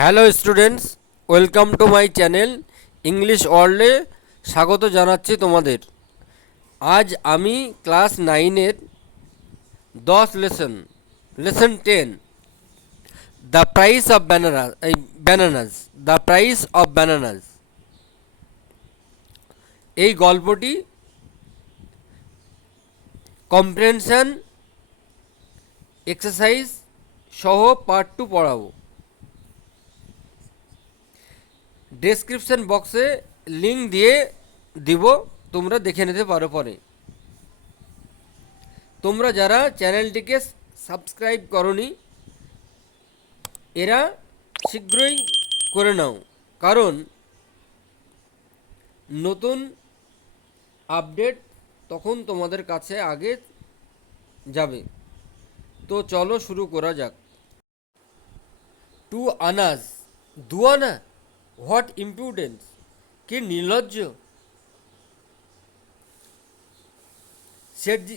Hello students, welcome to my channel English ওয়ার্ল্ডে স্বাগত জানাচ্ছি তোমাদের। আজ আমি ক্লাস 9-এর 10 lesson 10 the price of bananas এই গল্পটি কম্প্রেনশন এক্সারসাইজ সহ পার্ট 2 পড়াবো। ডেসক্রিপশন বক্সে লিঙ্ক দিয়ে দিব, তোমরা দেখে নিতে পারো পরে। তোমরা যারা চ্যানেলটিকে সাবস্ক্রাইব করনি এরা শীঘ্রই করে নাও, কারণ নতুন আপডেট তখন তোমাদের কাছে আগে যাবে। তো চলো শুরু করা যাক। টু আনাস, দুয়ানা, হোয়াট ইম্পিউডেন্স, কি নির্লজ্জ! শেঠজি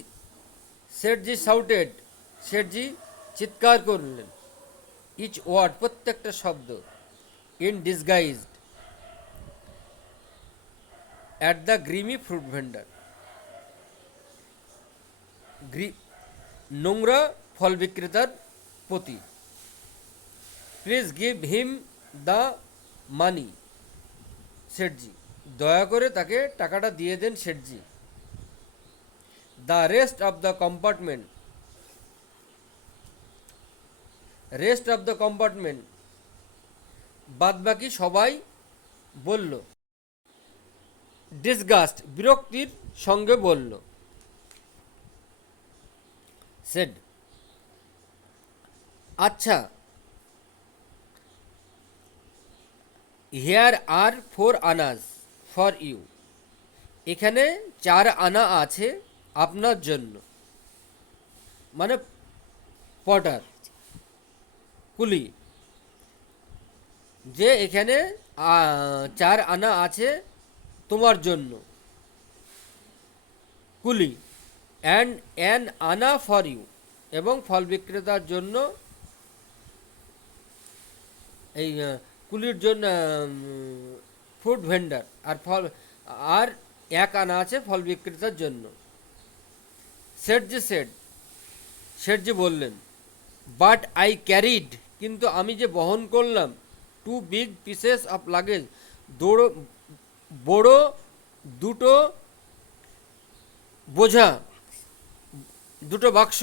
শেঠজি শাউটেড, শেঠজি চিৎকার করলেন। ইচ ওয়ার্ড, প্রত্যেকটা শব্দ, in disguised at the grimy fruit vendor, নোংরা ফল বিক্রেতার প্রতি। Please give him the money, Sethji, দয়া করে তাকে টাকাটা দিয়ে দেন Sethji. The rest of the compartment, বাদবাকি সবাই বলল। ডিসগাস্ট, বিরক্তির সঙ্গে বলল। সেড, আচ্ছা, here are 4 annas for you, এখানে 4 আনা আছে আপনার জন্য। মানে পটার, কুলি, যে এখানে 4 আনা আছে তোমার জন্য। কুলি, অ্যান্ড অ্যান আনা ফর ইউ, এবং ফল বিক্রেতার জন্য, এই কুলির জন্য ফ্রুট ভেন্ডার, আর 1 আনা আছে ফল বিক্রেতার জন্য। শেঠজি বললেন। বাট আই ক্যারিড, কিন্তু আমি যে বহন করলাম। 2 বিগ পিসেস অফ লাগেজ, বড় দুটো বোঝা, দুটো বাক্স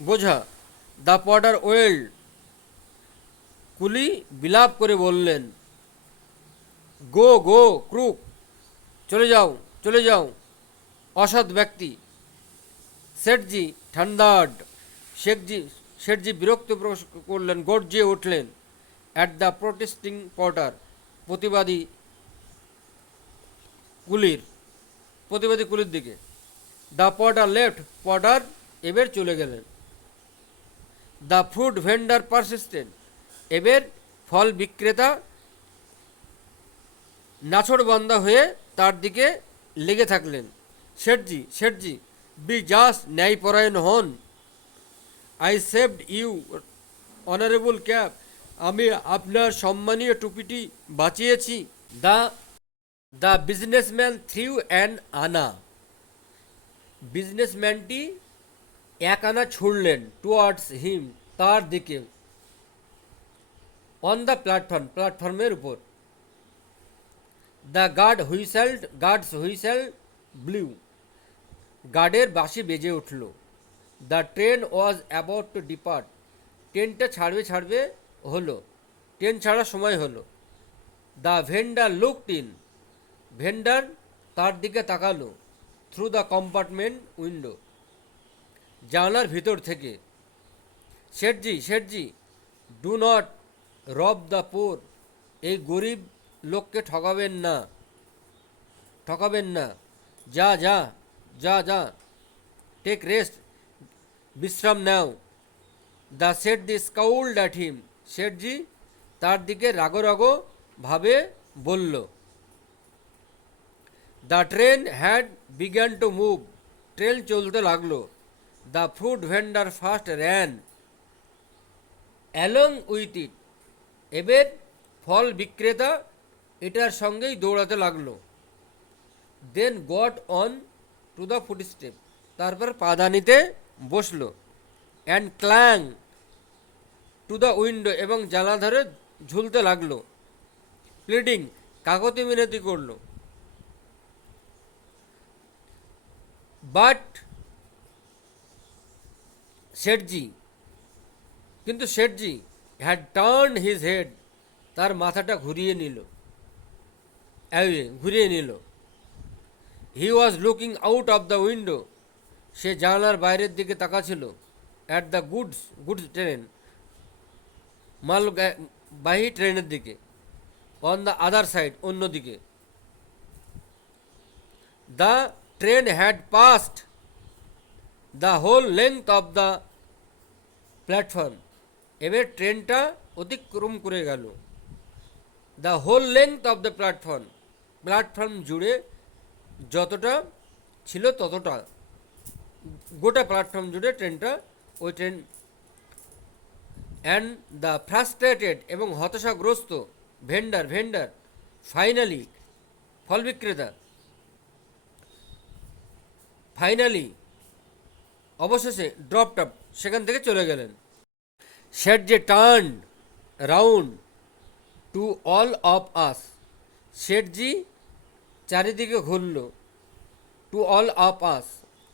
বোঝা। দ্য পটার ওয়েল্ড, কুলি বিলাপ করে বললেন। গো গো ক্রুক, চলে যাও চলে যাও অসৎ ব্যক্তি। শেঠজি ঠান্ডাড, শেঠজি বিরক্ত প্রকাশ করলেন, গর্জিয়ে উঠলেন। অ্যাট দ্য প্রোটেস্টিং পটার, প্রতিবাদী কুলির দিকে। দ্য পটার লেফট, পটার এবার চলে গেলেন। দ্য ফ্রুট ভেন্ডার পারসিস্টেন্ট, এবার ফল বিক্রেতা নাছোড়বান্দা হয়ে তার দিকে লেগে থাকলেন। শেঠজি বি জাস্ট, ন্যায়পরায়ণ হন। I saved you honourable cap, আমি আপনার সম্মানীয় টুপিটি বাঁচিয়েছি। The the businessman threw an anna, বিজনেসম্যানটি 1 আনা ছুড়লেন। টুয়ার্ডস হিম, তার দিকে। অন দ্য প্ল্যাটফর্মের উপর। দ্য গার্ডস হুইসেল ব্লিউ, গার্ডের বাঁশি বেজে উঠল। The train was about to depart, ট্রেনটা ট্রেন ছাড়ার সময় হলো। The vendor looked in, vendor তার দিকে তাকালো। থ্রু দ্য কম্পার্টমেন্ট উইন্ডো, জানলার ভিতর থেকে। শেঠজি ডু নট রব দ্য পোর, এই গরিব লোককে ঠকাবেন না। যা টেক রেস্ট, বিশ্রাম নাও। দ্য শেঠজি স্কাউল্ড অ্যাট হিম, শেঠজি তার দিকে রাগো ভাবে বলল। The train had began to move, train চলতে লাগলো। The fruit vendor first ran along with it. এবার ফল বিক্রেতা এটার সঙ্গেই দৌড়াতে লাগলো। Then got on to the footstep, তারপর পাদানিতে বসলো। And clang to the window, এবং জানলা ধরে ঝুলতে লাগলো। প্লিডিং, কাকতি মিনতি করলো। বাট শেঠজি, কিন্তু Sethji had turn his head, তার মাথাটা ঘুরিয়ে নিল। He was looking out of the window, সে জানলার বাইরের দিকে তাকাছিল। অ্যাট দ্য গুডস ট্রেন, মালবাহী ট্রেনের দিকে। অন দ্য আদার সাইড, অন্যদিকে। The train had passed the whole length of the platform, এবার ট্রেনটা অতিক্রম করে গেল। The whole length of the platform জুড়ে যতটা ছিল ততটা, গোটা প্ল্যাটফর্ম জুড়ে ট্রেনটা, ওই ট্রেন। অ্যান্ড দ্য ফ্রাস্ট্রেটেড, এবং হতাশাগ্রস্ত ভেন্ডার ফাইনালি, ফল বিক্রেতা অবশেষে ড্রপড আপ, সেখান থেকে চলে গেলেন। শেঠ যে turn round to all of us, Sethji চারিদিকে ঘুরল। টু অল অফ আস,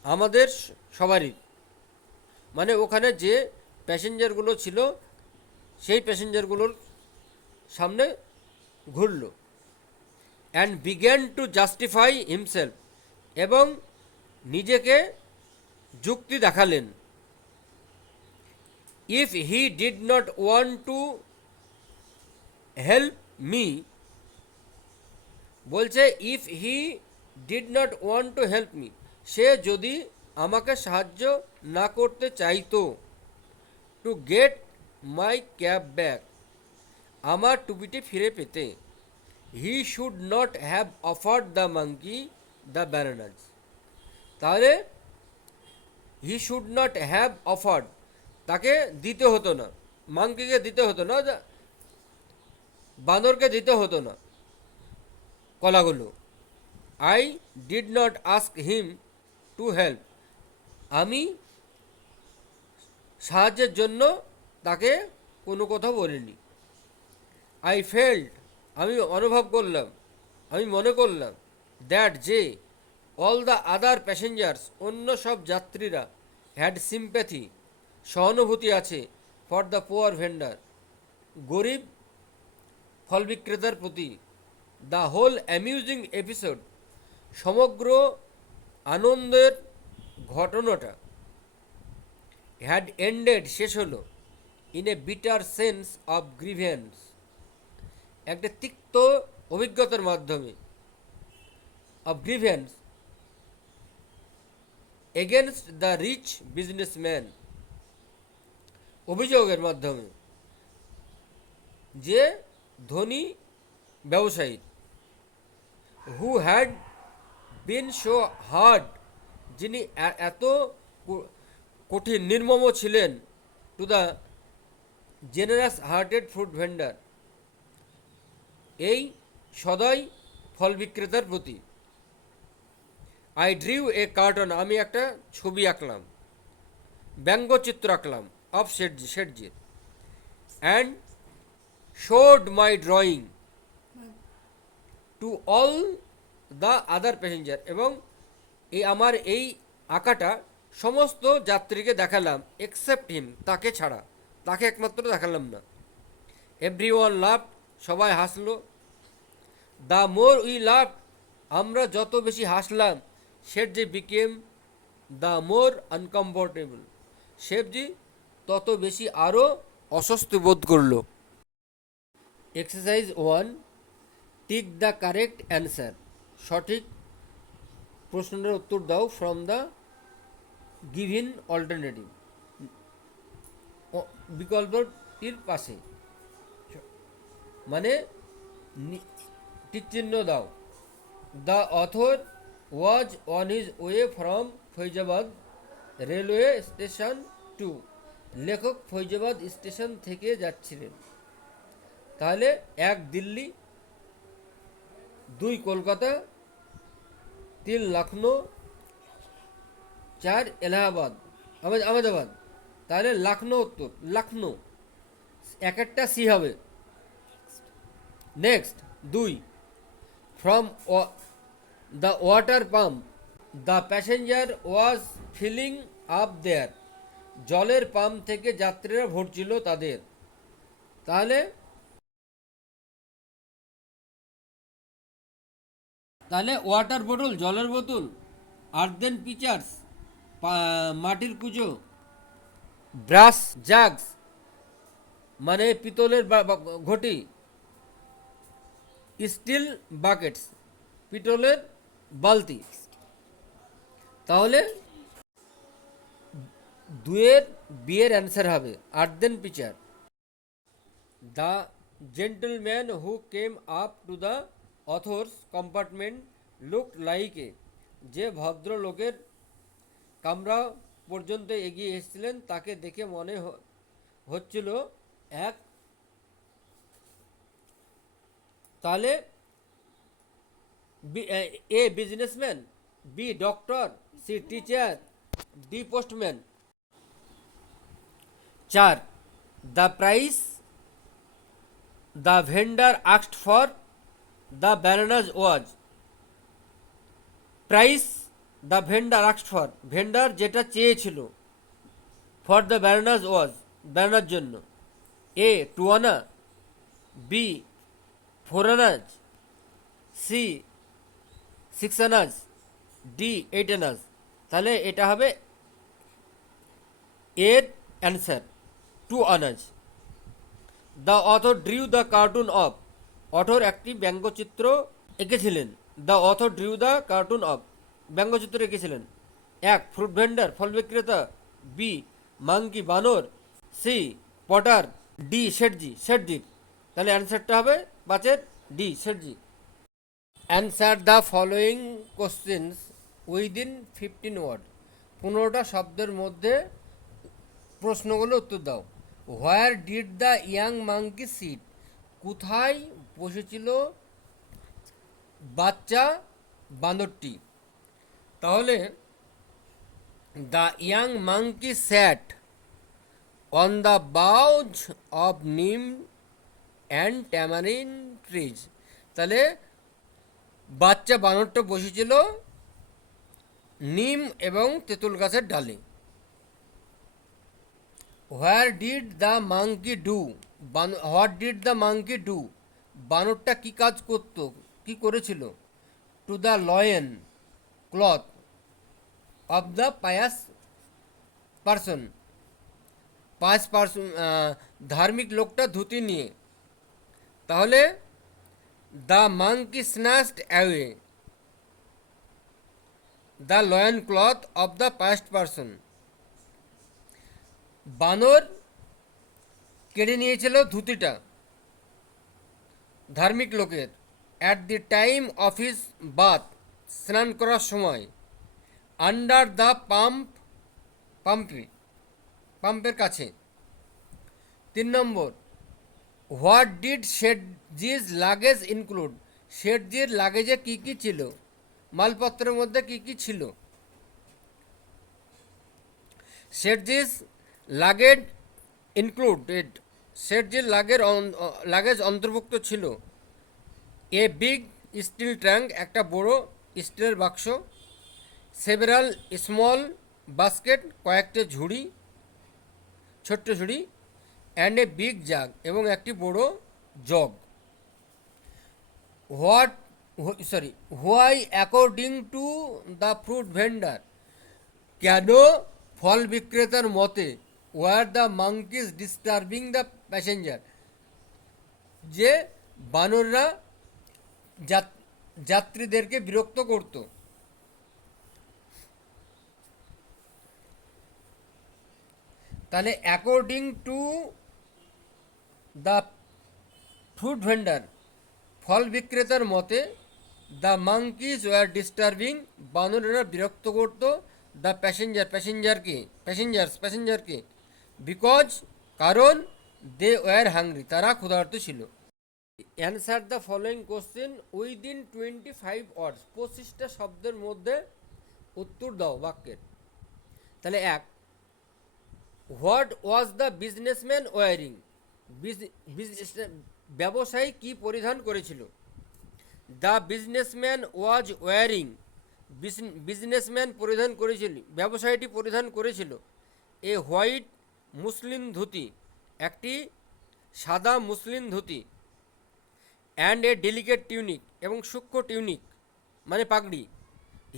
আমাদের সবারই, মানে ওখানে যে প্যাসেঞ্জারগুলো ছিল সেই প্যাসেঞ্জারগুলোর সামনে ঘুরল। And began to justify himself, এবং নিজেকে যুক্তি দেখালেন। If he did not want to help me, বলছে if he did not want to help me, সে যদি আমাকে সাহায্য না করতে চাইতো। To get my cap back, আমার টুপিটি ফিরে পেতে। He should not have offered the monkey the bananas, তাহলে he should not have offered, তাকে দিতে হতো না, মাঙ্কিকে দিতে হতো না, বানরকে দিতে হতো না কলাগুলো। I did not ask him to help, আমি সাহায্যের জন্য তাকে কোনো কথা বলিনি। আই ফেল্ট, আমি অনুভব করলাম, আমি মনে করলাম। দ্যাট, যে অল দ্য আদার প্যাসেঞ্জার্স, অন্য সব যাত্রীরা। হ্যাড সিম্প্যাথি, সহানুভূতি আছে। ফর দ্য পুয়ার ভেন্ডার, গরিব ফল বিক্রেতার প্রতি। দ্য হোল অ্যামিউজিং এপিসোড, সমগ্র আনন্দের ঘটনাটা। হ্যাড এন্ডেড, শেষ হলো। In a bitter sense of grievance, একটা তিক্ত অভিজ্ঞতার মাধ্যমে। Of grievance against the rich businessman, অভিযোগের মাধ্যমে যে ধনী ব্যবসায়ী। Who had been so hard, যিনি এত কঠিন নির্মম ছিলেন। To the generous hearted fruit vendor, এই সদয় ফল বিক্রেতার প্রতি। আই ড্রিউ এ কার্টন, আমি একটা ছবি আঁকলাম, ব্যঙ্গচিত্র আঁকলাম। অফ শেঠজির। And showed my drawing to all the other passenger, এবং আমার এই আঁকাটা সমস্ত যাত্রীকে দেখালাম। এক্সেপ্ট হিম, তাকে ছাড়া, তাকে একমাত্র দেখালাম না। এভরি ওয়ান লাভ, সবাই হাসলো। দ্য মোর উই লাভ, আমরা যত বেশি হাসলাম। শেঠজি বিকেম দ্য মোর আনকমফোর্টেবল, শেঠজি তত বেশি আরও অস্বস্তি বোধ করল। Exercise 1, tick the correct answer, সঠিক প্রশ্নের উত্তর দাও ফ্রম দ্য গিভিন অল্টারনেটিভ, বিকল্পটির পাশে, মানে টিক চিহ্ন দাও। The author was on his way from Faizabad railway station to, লেখক ফৈজাবাদ স্টেশন থেকে যাচ্ছিলেন। তাহলে 1 দিল্লি, 2 কলকাতা, 3 লখনৌ, 4 এলাহাবাদ, আহমেদাবাদ। তাহলে লখনৌ উত্তর, লখনৌ। এক একটা সি হবে। Next 2, from the water pump the passenger was filling up there. জলের পাম্প থেকে যাত্রীরা ভরছিল তাদের। তাহলে তাহলে ওয়াটার বোতল, জলের বোতল, আর্থেন পিচার্স, মাটির কুচো, ব্রাশ জাগস মানে পিতলের ঘটি, স্টিল বাকেটস পিতলের বালতি। তাহলে 2 বিয়ের অ্যান্সার হবে earthen pitcher. The gentleman who came up to the author's compartment look like a. যে ভদ্রলোকের কামরা পর্যন্ত এগিয়ে এসেছিলেন তাকে দেখে মনে হচ্ছিল এক। তাহলে A businessman, B doctor, C teacher, D postman. 4, the price the vendor asked for the bananas was. Price the vendor asked for, vendor যেটা চেয়েছিল, ফর দ্য ব্যানানাস ওয়াজ ব্যানানার জন্য। এ 2 আনা, বি 4 আনাজ, সি 6 আনাজ, ডি 8 আনাজ। তাহলে এটা হবে এর অ্যান্সার 2 আনাজ। The author drew the cartoon of. Author একটি ব্যঙ্গচিত্র এঁকেছিলেন। The author drew the cartoon of, ব্যঙ্গচিত্র এঁকেছিলেন। 1, ফ্রুট ভেন্ডার, ফল বিক্রেতা, বি মাঙ্কি, বানর, C potter, D Sethji, Sethji. তাহলে অ্যান্সারটা হবে 5-এর D Sethji. Answer the following questions within 15 word. 15টা শব্দের মধ্যে প্রশ্নগুলো উত্তর দাও। Where did the young monkey sit. কোথায় বসেছিল বাচ্চা বাঁদরটি। তাহলে the young monkey sat on the boughs of neem and tamarind trees. তাহলে বাচ্চা বানরটা বসেছিল নিম এবং তেঁতুল গাছের ডালে। Where did the monkey do, what did the monkey do, বানরটা কি কাজ করত, কি করেছিল। To the loin cloth of the pious person, pious person ধার্মিক লোকটা ধুতি নিয়ে। তাহলে the monkey snatched away the loin cloth of the pious person. বানর কেড়ে নিয়েছিল ধুতিটা ধার্মিক লোকের। At the time of his bath, স্নান করার সময়। আন্ডার দ্য পাম্পের কাছে। 3 নম্বর, হোয়াট ডিড শেঠজির লাগেজ ইনক্লুড। শেঠজির লাগেজে কী কী ছিল, মালপত্রের মধ্যে কী কী ছিল। শেঠজির লাগেজ ইনক্লুডেড, শেঠজির লাগেজ অন্তর্ভুক্ত ছিল। এ বিগ স্টিল ট্যাঙ্ক, একটা বড় স্টিলের বাক্স। সেভারাল স্মল বাস্কেট, কয়েকটি ঝুড়ি, ছোট্ট ঝুড়ি। অ্যান্ড এ বিগ জাগ, এবং একটি বড় jug. Why according to the fruit vendor, কেন ফল বিক্রেতার মতে। Were the monkeys disturbing the passenger, যে বানররা যাত্রীদেরকে বিরক্ত করত। তাহলে according to the fruit vendor, ফল বিক্রেতার মতে, দ্য মাঙ্কিজ ওয়ার ডিস্টার্বিং, বানরেরা বিরক্ত করত দ্য প্যাসেঞ্জারকে, বিকজ কারণ দে ওয়ার হাংরি, তারা ক্ষুধার্ত ছিল। Answer the following question within 25 words, 25টা শব্দের মধ্যে উত্তর দাও বাক্যের। তাহলে এক, what was the businessman wearing, ব্যবসায়ী কি পরিধান করেছিল। The businessman was wearing, businessman পরিধান করেছিল, ব্যবসায়ীটি পরিধান করেছিল এ হোয়াইট মুসলিম ধুতি, একটি সাদা মুসলিম ধুতি, অ্যান্ড এ ডেলিকেট টিউনিক, এবং সূক্ষ্ম টিউনিক মানে পাগড়ি।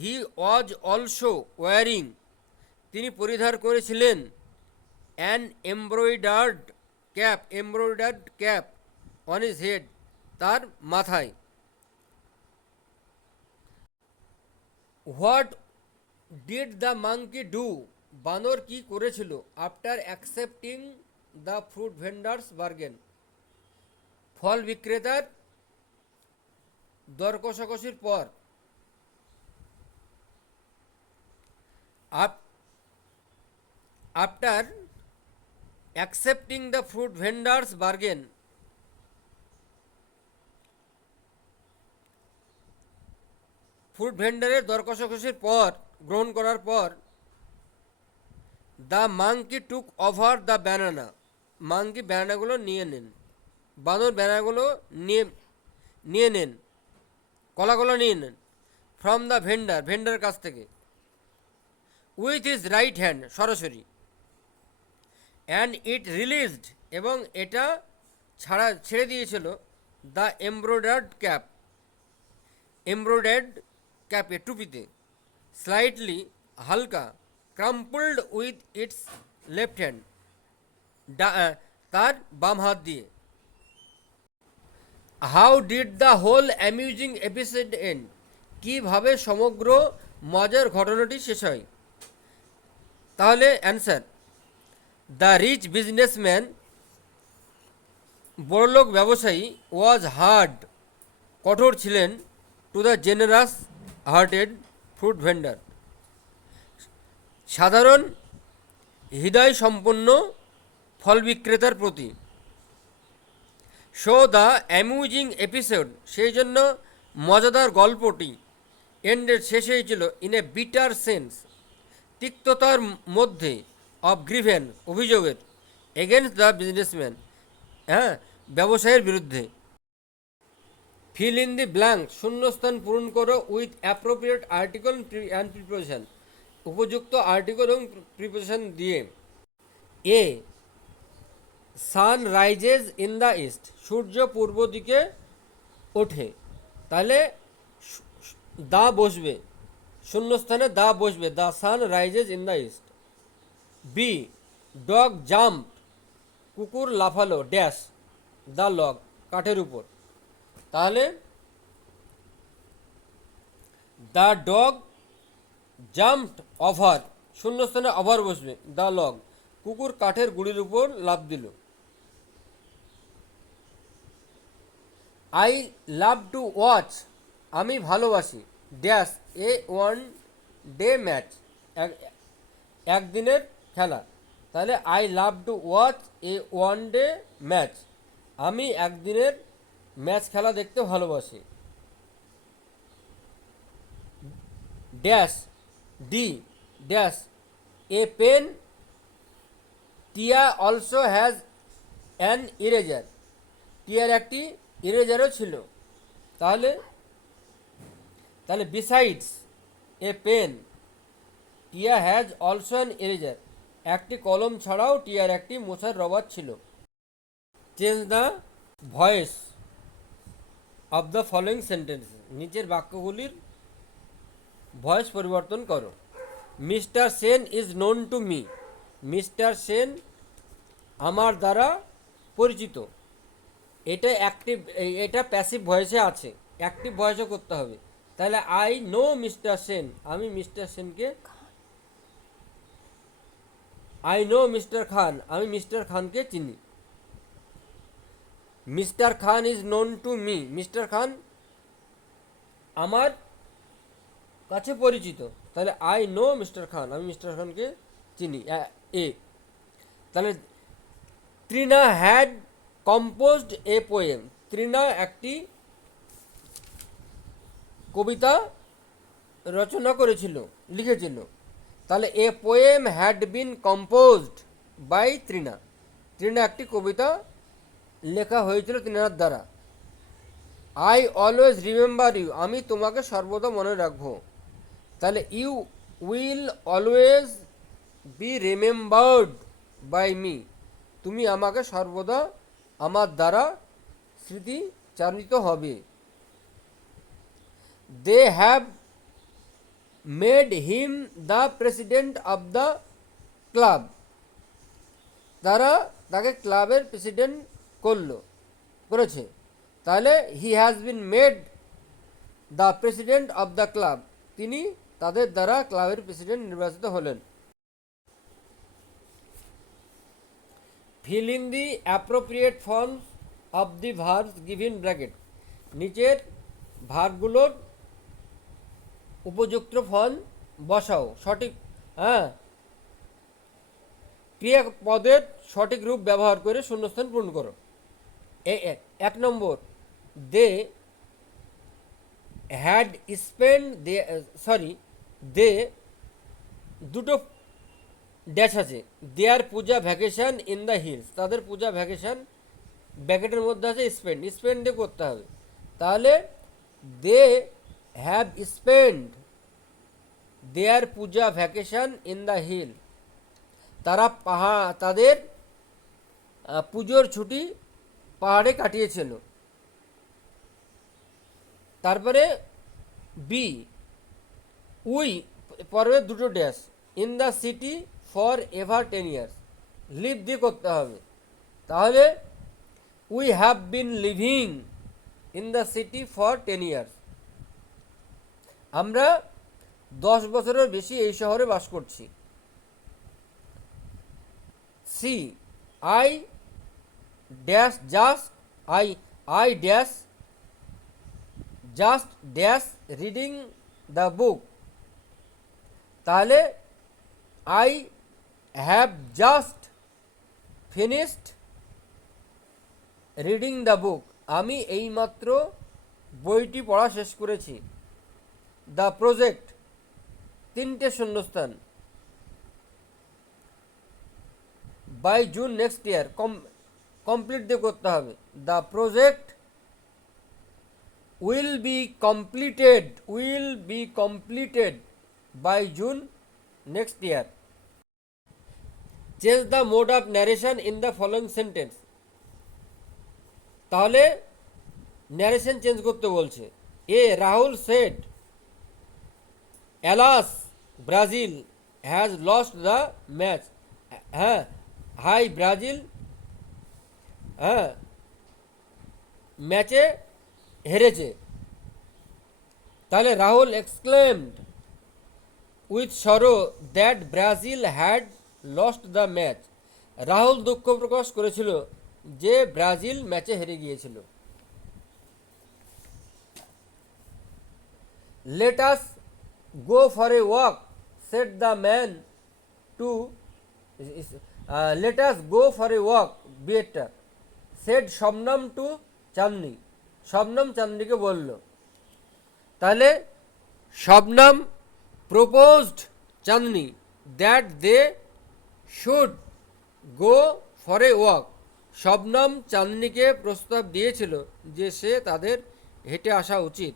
হি ওয়াজ অলসো ওয়ারিং, তিনি পরিধান করেছিলেন an embroidered cap on his head, তার মাথায়। What did the monkey do, বানর কি করেছিল after accepting the fruit vendor's bargain, ফল বিক্রেতার দর কষাকষির পর। After accepting the fruit vendor's bargain, fruit ভেন্ডারের দর কষাকষির পর, গ্রহণ করার পর। The monkey took over the banana, monkey ব্যানানাগুলো নিয়ে নেন, বানর ব্যানানাগুলো নিয়ে নেন, কলাগুলো নিয়ে নেন। ফ্রম দ্য ভেন্ডার কাছ থেকে। উইথ হিজ রাইট হ্যান্ড, সরাসরি। অ্যান্ড ইট রিলিজড, এবং এটা ছেড়ে দিয়েছিল দ্য এমব্রয়ডার্ড ক্যাপে, টুপিতে। স্লাইটলি, হালকা। Crumpled with its left hand, তার বাম হাত দিয়ে। How did the whole amusing episode end, কীভাবে সমগ্র মজার ঘটনাটি শেষ হয়। তাহলে অ্যান্সার, দ্য রিচ বিজনেসম্যান, বড়লোক ব্যবসায়ী, ওয়াজ হার্ড, কঠোর ছিলেন, to the generous hearted fruit vendor, সাধারণ হৃদয় সম্পন্ন ফল বিক্রেতার প্রতি। শো দ্য অ্যামিউজিং এপিসোড, সেই জন্য মজাদার গল্পটি, এন্ডেড, শেষ হয়েছিল, ইন এ বিটার সেন্স, তিক্ততার মধ্যে, অফ গ্রিভেন, অভিযোগের, এগেনস্ট দ্য বিজনেসম্যান, হ্যাঁ, ব্যবসায়ের বিরুদ্ধে। ফিল ইন দি ব্ল্যাঙ্ক, শূন্যস্থান পূরণ করো with appropriate article and preposition, উপযুক্ত আর্টিকেল এবং প্রিপোজিশন দিয়ে। A, sun rises in the east, সূর্য পূর্ব দিকে ওঠে, তাহলে দা বসবে, শূন্যস্থানে দা বসবে, the sun rises in the east. B, dog jump, কুকুর লাফালো, ড্যাশ দ্য লগ, কাঠের উপর, তাহলে দ্য ডগ জাম্পড ওভার, শূন্যস্থানে ওভার বসবে, দ্য লগ, কুকুর কাঠের গুঁড়ির উপর লাফ দিল। আই লাভ টু ওয়াচ, আমি ভালোবাসি, dash a one day match, একদিনের খেলা, তাহলে I love to watch a one day match, আমি একদিনের ম্যাচ খেলা দেখতে ভালোবাসি। Dash D, dash a pen, Tia also has an eraser, টিয়ার একটি ইরেজারও ছিল, তাহলে besides a pen, Tia has also an eraser, একটি কলম ছাড়াও টিয়ার একটি মোছার রবার ছিল। Change the voice of the following sentence, নিচের বাক্যগুলির ভয়েস পরিবর্তন করো। Mister Sen is known to me, mister Sen আমার দ্বারা পরিচিত, এটা অ্যাক্টিভ, এটা প্যাসিভ ভয়েসে আছে, অ্যাক্টিভ ভয়েসও করতে হবে। তাহলে আই নো মিস্টার সেন, আমি মিস্টার সেনকে, আই নো মিস্টার খান, আমি মিস্টার খানকে চিনি। Mister Khan is known to me, mister Khan আমার কাছে পরিচিত, তাহলে আই নো মিস্টার খান, আমি মিস্টার খানকে চিনি। এ, তাহলে Trina had composed a poem, Trina একটি কবিতা রচনা করেছিল, লিখেছিল। তাহলে a poem had been composed by Trina, Trina একটি কবিতা লেখা হয়েছিল তৃণার দ্বারা। আই অলওয়েজ রিমেম্বার ইউ, আমি তোমাকে সর্বদা মনে রাখবো। তাহলে you will always be remembered by me, তুমি আমাকে সর্বদা আমার দ্বারা স্মৃতিচারিত হবে। They have made him the president of the club, তারা তাকে ক্লাবের প্রেসিডেন্ট করেছে। তাহলে he has been made the president of the club, তিনি তাদের দ্বারা ক্লাবের প্রেসিডেন্ট নির্বাচিত হলেন। Fill in the appropriate forms of the verbs given bracket, নিচের ভার্বগুলোর উপযুক্ত ফর্ম বসাও, সঠিক ক্রিয়াপদের সঠিক রূপ ব্যবহার করে শূন্যস্থান পূরণ করো। 1 নম্বর, দে হ্যাড স্পেন্ড দে দুটো ড্যাশ আছে, দেয়ার Puja vacation in the hills, তাদের পূজা ভ্যাকেশন ব্র্যাকেটের মধ্যে আছে স্পেন্ড দিয়ে করতে হবে। তাহলে they have spend their Puja vacation in the hill, তারা তাদের পুজোর ছুটি পাহাড়ে কাটিয়েছিল। তারপরে বি, উই পরে দুটো dash, in the city for ever 10 years, live দিয়ে করতে হবে। তাহলে we have been living in the city for 10 years, আমরা 10 বছরের বেশি এই শহরে বাস করছি। C, I dash just I dash just dash reading the book, তাহলে I have just finished reading the book, আমি এইমাত্র বইটি পড়া শেষ করেছি। দ্য প্রজেক্ট 3টে শূন্যস্থান, by June next year complete দিয়ে করতে হবে। The project will be completed by June next year. Change the mode of narration in the following sentence, তাহলে ন্যারেশন চেঞ্জ করতে বলছে। A, Rahul said alas Brazil has lost the match, হাই Brazil ম্যাচে হেরেছে। তাহলে Rahul exclaimed with sorrow that Brazil had lost the match, Rahul দুঃখ প্রকাশ করেছিল যে ব্রাজিল ম্যাচে হেরে গিয়েছিল। Let us go for a walk said the man to let us go for a walk better said Shabnam to Chandni, Shabnam চাঁদনিকে বলল। তাহলে Shabnam proposed Chandni that they should go for a walk, Shabnam চাঁদনিকে প্রস্তাব দিয়েছিল যে সে তাদের হেঁটে আসা উচিত।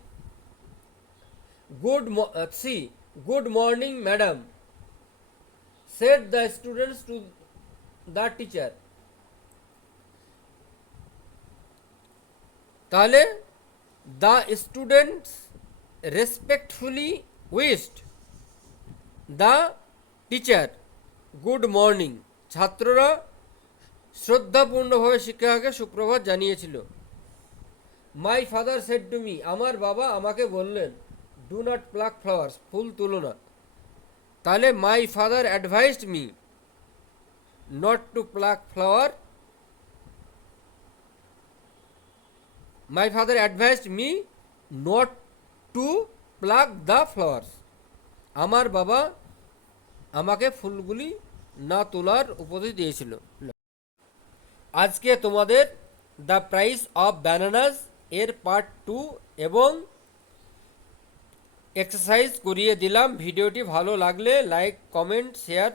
Good morning madam said the students to the teacher, তাহলে the students respectfully wished the teacher good morning, ছাত্ররা শ্রদ্ধাপূর্ণভাবে শিক্ষককে সুপ্রভাত জানিয়েছিল। My father said to me, আমার বাবা আমাকে বললেন, ডু নট প্লাক ফ্লাওয়ার্স, ফুল তুলো না। তাহলে my father advised me not to pluck flower, my father advised me not to pluck the flowers, আমার বাবা আমাকে ফুলগুলি না তোলার উপদেশ দিয়েছিল। আজকে তোমাদের দ্য প্রাইস অফ ব্যানানাস এর পার্ট 2 এবং এক্সারসাইজ করিয়ে দিলাম। ভিডিওটি ভালো লাগলে লাইক কমেন্ট শেয়ার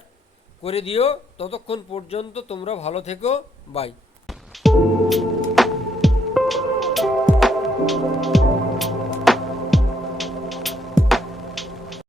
করে দিও। ততক্ষণ পর্যন্ত তোমরা ভালো থেকো, বাই।